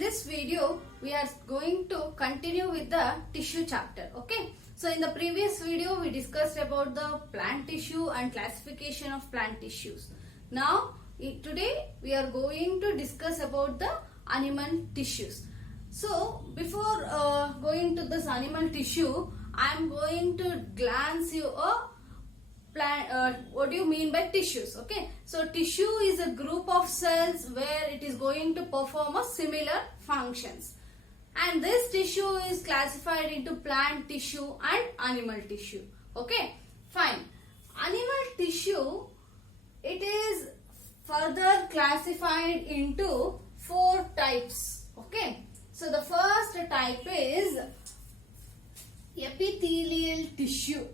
this video, we are going to continue with the tissue chapter. Okay. So in the previous video, we discussed about the plant tissue and classification of plant tissues. Now, today we are going to discuss about the animal tissues. So before going to this animal tissue, I am going to glance you a what do you mean by tissues? Okay, so tissue is a group of cells where it is going to perform a similar functions, and this tissue is classified into plant tissue and animal tissue. Okay, fine. Animal tissue, it is further classified into 4 types. Okay, so the first type is epithelial tissue.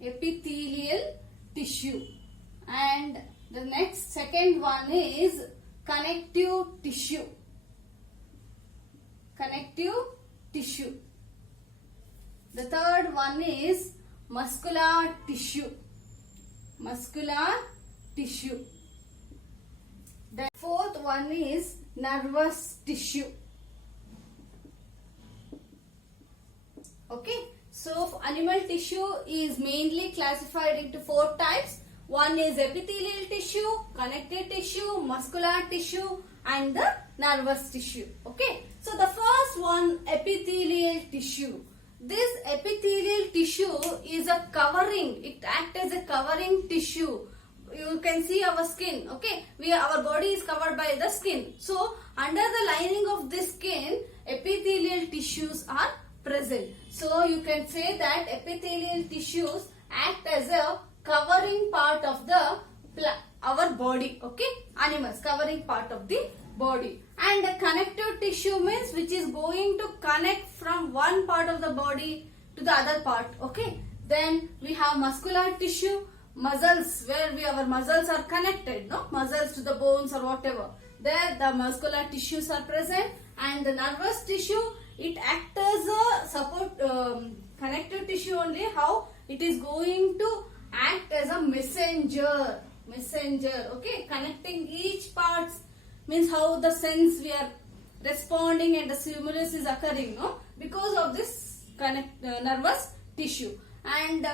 Epithelial tissue, and the second one is connective tissue. Connective tissue. The third one is muscular tissue. Muscular tissue. The fourth one is nervous tissue. Okay. So animal tissue is mainly classified into 4 types. One is epithelial tissue, connective tissue, muscular tissue, and the nervous tissue. Okay. So the first one, epithelial tissue. This epithelial tissue is a covering. It acts as a covering tissue. You can see our skin. Okay. Our body is covered by the skin. So under the lining of this skin, epithelial tissues are present. So you can say that epithelial tissues act as a covering part of the our body. Okay, animals covering part of the body. And the connective tissue means which is going to connect from one part of the body to the other part. Okay, then we have muscular tissue, muscles, where our muscles are connected, no, muscles to the bones or whatever. There the muscular tissues are present. And the nervous tissue, it acts as a support connective tissue only. How it is going to act as a messenger. Okay, connecting each part means how the sense we are responding and the stimulus is occurring, no, because of this nervous tissue. And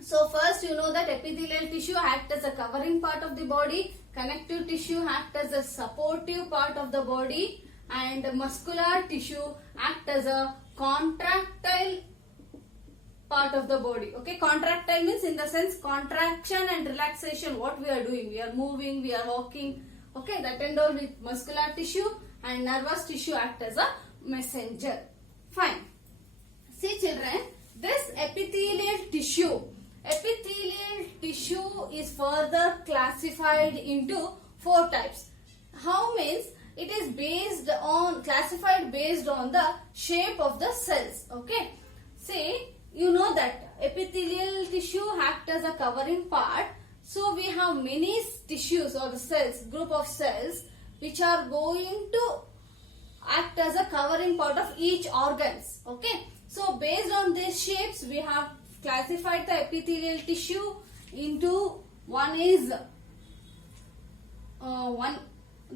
so first you know that epithelial tissue acts as a covering part of the body, connective tissue acts as a supportive part of the body, and muscular tissue act as a contractile part of the body. Okay, contractile means in the sense contraction and relaxation, what we are doing, we are moving, we are walking. Okay, that and all with muscular tissue, and nervous tissue act as a messenger. Fine. See children, this epithelial tissue is further classified into 4 types. How means? It is classified based on the shape of the cells. Okay. See, you know that epithelial tissue acts as a covering part. So we have many tissues or the cells, group of cells, which are going to act as a covering part of each organs. Okay. So based on these shapes, we have classified the epithelial tissue into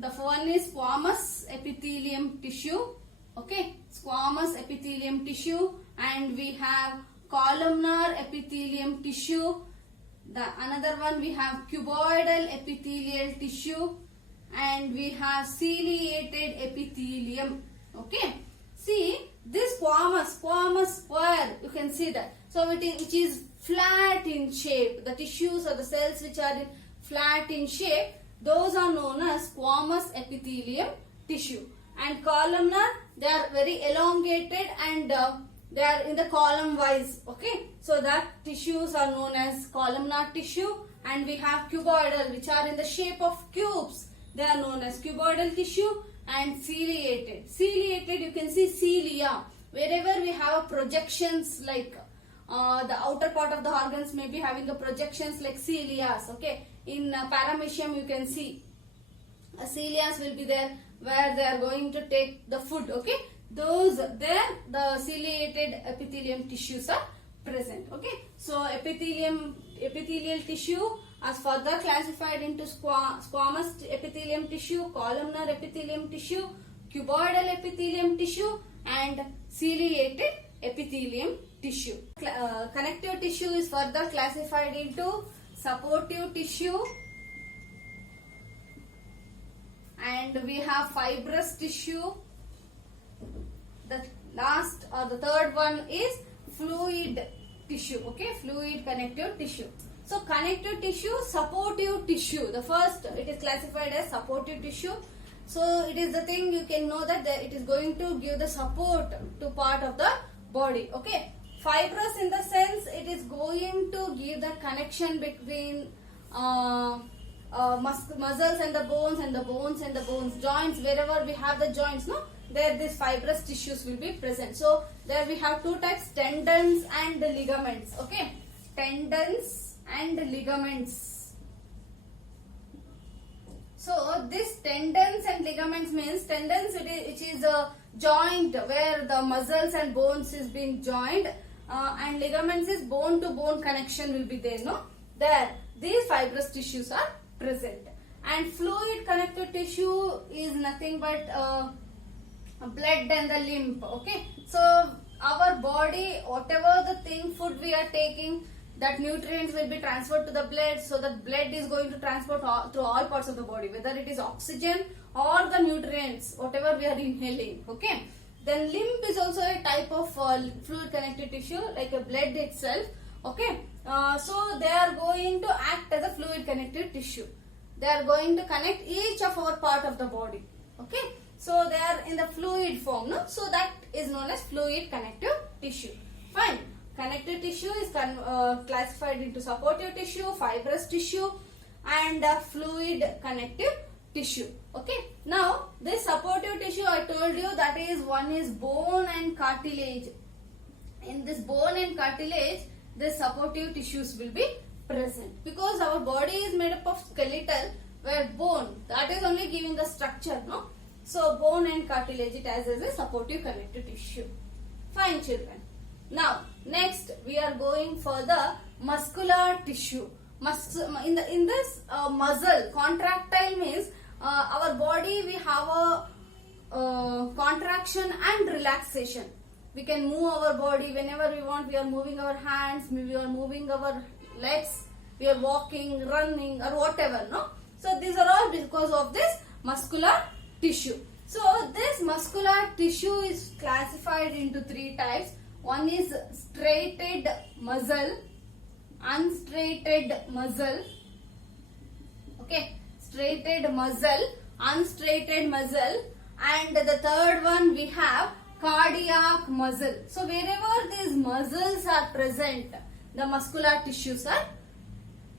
the one is squamous epithelium tissue. Okay, squamous epithelium tissue, and we have columnar epithelium tissue. The another one we have cuboidal epithelial tissue, and we have ciliated epithelium. Okay, see this squamous square, you can see that. So which is flat in shape. The tissues or the cells which are flat in shape, those are known as squamous epithelium tissue. And columnar, they are very elongated and they are in the column wise. Okay, so that tissues are known as columnar tissue. And we have cuboidal, which are in the shape of cubes. They are known as cuboidal tissue. And ciliated. Ciliated, you can see cilia. Wherever we have projections like the outer part of the organs may be having a projections like cilia. Okay, in paramecium you can see cilia will be there where they are going to take the food. Okay, those there the ciliated epithelium tissues are present. Okay, so epithelial tissue as further classified into squamous epithelium tissue, columnar epithelium tissue, cuboidal epithelium tissue and ciliated epithelium tissue. Connective tissue is further classified into supportive tissue, and we have fibrous tissue. The last or the third one is fluid tissue. Okay, fluid connective tissue. So connective tissue, supportive tissue. The first, it is classified as supportive tissue. So it is the thing you can know that it is going to give the support to part of the body. Okay, fibrous in the sense it is going to give the connection between muscles and the bones, and the bones and the bones, joints, wherever we have the joints, no, there these fibrous tissues will be present. So there we have two types, tendons and ligaments. Okay, tendons and ligaments. So this tendons and ligaments means, tendons it is a joint where the muscles and bones is being joined, and ligaments is bone to bone connection will be there, no, there these fibrous tissues are present. And fluid connective tissue is nothing but blood and the lymph. Okay, so our body, whatever the thing food we are taking, that nutrients will be transferred to the blood, so that blood is going to transport through all parts of the body, whether it is oxygen or the nutrients, whatever we are inhaling. Okay, then lymph is also a type of fluid connective tissue, like a blood itself. Okay, so they are going to act as a fluid connective tissue. They are going to connect each of our part of the body. Okay, so they are in the fluid form, no? So that is known as fluid connective tissue. Fine. Connective tissue is classified into supportive tissue, fibrous tissue, and fluid connective tissue. Okay. Now this supportive tissue, I told you, that is, one is bone and cartilage. In this bone and cartilage, the supportive tissues will be present, because our body is made up of skeletal, where bone, that is only giving the structure, no? So bone and cartilage, it has as a supportive connective tissue. Fine, children. Now next we are going for the muscular tissue. In this muscle, contractile means our body, we have a contraction and relaxation. We can move our body whenever we want. We are moving our hands, we are moving our legs, we are walking, running, or whatever, no? So these are all because of this muscular tissue. So this muscular tissue is classified into three types. One is striated muscle, unstriated muscle. Okay, striated muscle, unstriated muscle, and the third one we have cardiac muscle. So wherever these muscles are present, the muscular tissues are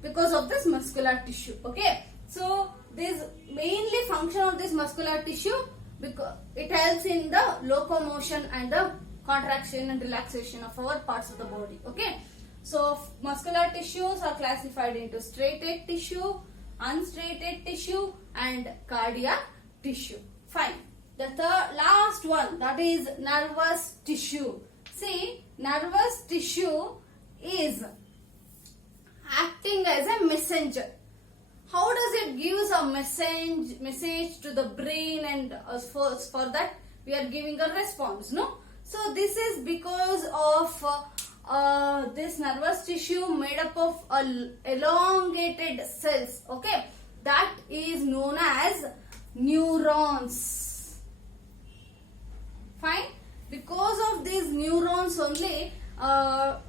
because of this muscular tissue. Okay, so this mainly function of this muscular tissue, because it helps in the locomotion and the contraction and relaxation of our parts of the body. Okay, so muscular tissues are classified into striated tissue, unstriated tissue, and cardiac tissue. Fine. The last one, that is nervous tissue. See, nervous tissue is acting as a messenger. How does it give a message to the brain, and for that we are giving a response, no? So this is because of this nervous tissue made up of elongated cells. Okay, that is known as neurons. Fine. Because of these neurons only,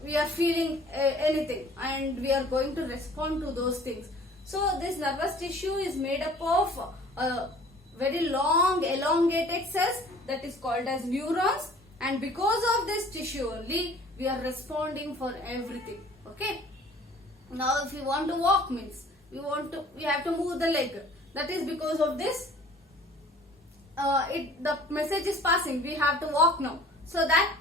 we are feeling anything, and we are going to respond to those things. So this nervous tissue is made up of very long elongated cells, that is called as neurons, and because of this tissue only we are responding for everything. Okay. Now if you want to walk, means we have to move the leg. That is because of this. The message is passing. We have to walk now. So that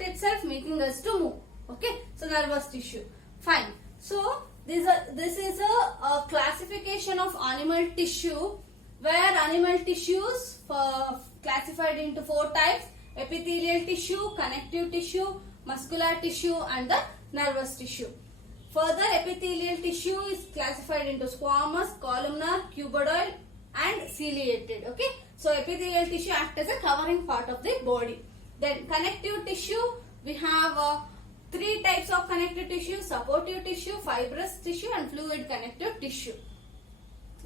itself making us to move. Okay. So nervous tissue. Fine. So this is a classification of animal tissue, where animal tissues classified into four types: epithelial tissue, connective tissue, muscular tissue, and the nervous tissue. Further, epithelial tissue is classified into squamous, columnar, cuboidal, and ciliated. Okay, So epithelial tissue acts as a covering part of the body. Then connective tissue, we have three types of connective tissue: supportive tissue, fibrous tissue, and fluid connective tissue.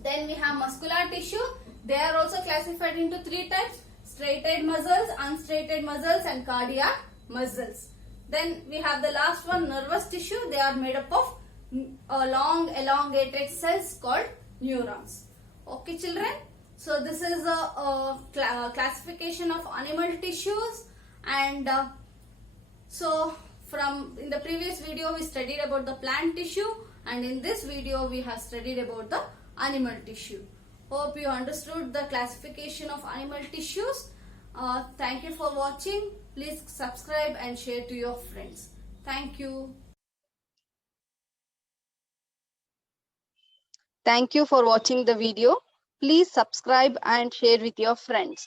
Then we have muscular tissue. They are also classified into three types: straighted muscles, unstraighted muscles, and cardiac muscles. Then we have the last one, nervous tissue. They are made up of long elongated cells called neurons. Okay, children. So this is a classification of animal tissues, and so from in the previous video we studied about the plant tissue, and in this video we have studied about the animal tissue. Hope you understood the classification of animal tissues. Thank you for watching. Please subscribe and share to your friends. Thank you. Thank you for watching the video. Please subscribe and share with your friends.